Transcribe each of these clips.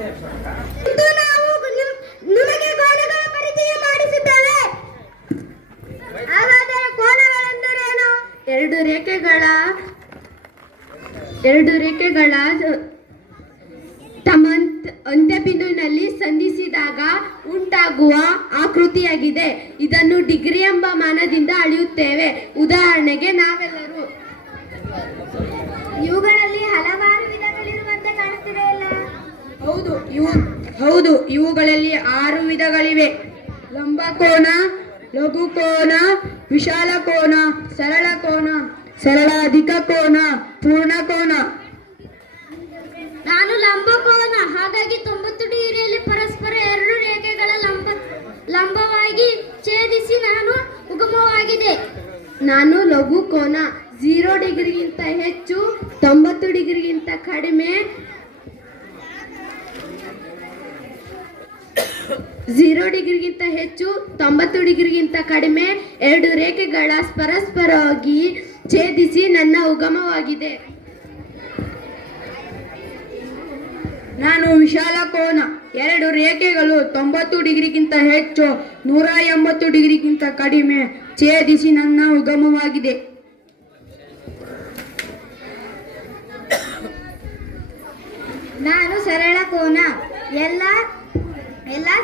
ಇಂದು ನಾವು ನಿಮಗೆ ಕೋನಗಳ ಪರಿಚಯ ಮಾಡಿಸುತ್ತೇವೆ. ಹಾಗಾದರೆ ಕೋನಗಳೆಂದರೇನು? ಎರಡು ರೇಖೆಗಳ ತಮ್ಮ ಅಂತ್ಯಬಿಂದುವಿನಲ್ಲಿ ಸಂಧಿಸಿದಾಗ ಉಂಟಾಗುವ ಆಕೃತಿಯಾಗಿದೆ. ಇದನ್ನು ಡಿಗ್ರಿ ಎಂಬ ಮಾನದಿಂದ ಅಳೆಯುತ್ತೇವೆ. ಉದಾಹರಣೆಗೆ ನಾವೆಲ್ಲರೂ ಇವುಗಳಲ್ಲಿ ಹಲವಾರು ವಿಧಗಳಿರುವಂತೆ ಕಾಣುತ್ತಿದೆಯಲ್ಲ? ಹೌದು, ಇವುಗಳಲ್ಲಿ 6 ವಿಧಗಳಿವೆ. ಲಂಬಕೋನ, ಲಘುಕೋನ, ವಿಶಾಲ ಕೋನ, ಸರಳ ಕೋನ, ಸರಳಾಧಿಕ ಕೋನ, ಪೂರ್ಣಕೋನ. ನಾನು ಲಂಬಕೋನ. ಹಾಗಾಗಿ 90 ಡಿಗ್ರಿಯಲ್ಲಿ ಪರಸ್ಪರ 2 ರೇಖೆಗಳ ಲಂಬವಾಗಿ ಛೇದಿಸಿ ನಾನು ಉಗಮವಾಗಿದೆ. ನಾನು ಲಘುಕೋನ. 0 ಡಿಗ್ರಿಗಿಂತ ಹೆಚ್ಚು, 90 ಡಿಗ್ರಿಗಿಂತ ಕಡಿಮೆ, 0 ಡಿಗ್ರಿಗಿಂತ ಹೆಚ್ಚು, 90 ಡಿಗ್ರಿಗಿಂತ ಕಡಿಮೆ 2 ರೇಖೆಗಳ ಪರಸ್ಪರವಾಗಿ ಛೇದಿಸಿ ನನ್ನ ಉಗಮವಾಗಿದೆ. ನಾನು ವಿಶಾಲ ಕೋನ. 2 ರೇಖೆಗಳು 90 ಡಿಗ್ರಿಗಿಂತ ಹೆಚ್ಚು, 180 ಡಿಗ್ರಿಗಿಂತ ಕಡಿಮೆ ಛೇದಿಸಿ ನನ್ನ ಉಗಮವಾಗಿದೆ. ನಾನು ಸರಳ ಕೋನ. ಎಲ್ಲ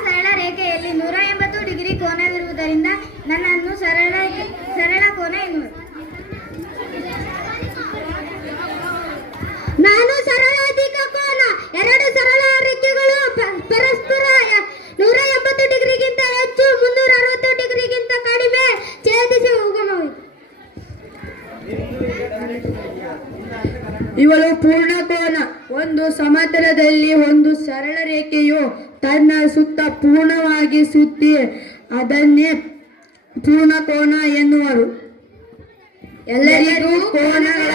ಸರಳ ರೇಖೆಯಲ್ಲಿ 180 ಡಿಗ್ರಿ ಕೋನವಿರುವುದರಿಂದ ನನ್ನನ್ನು ಸರಳ ಕೋನ ಎನ್ನುವರು. ನಾನು ಸರಳಾಧಿಕ ಕೋನ. 2 ಸರಳ ರೇಖೆಗಳು ಪರಸ್ಪರ 180 ಡಿಗ್ರಿಗಿಂತ ಹೆಚ್ಚು, 360 ಡಿಗ್ರಿಗಿಂತ ಕಡಿಮೆ ಛೇದಿಸಿ ಉಗಮವಾಗಿದೆ. ಇವಳು ಪೂರ್ಣಕೋನ. ಒಂದು ಸಮತಲದಲ್ಲಿ ಒಂದು ಸರಳ ರೇಖೆಯು ತನ್ನ ಸುತ್ತ ಪೂರ್ಣವಾಗಿ ಸುತ್ತಿ ಅದನ್ನೇ ಪೂರ್ಣಕೋನ ಎನ್ನುವರು. ಎಲ್ಲರಿಗೂ ಕೋನಗಳ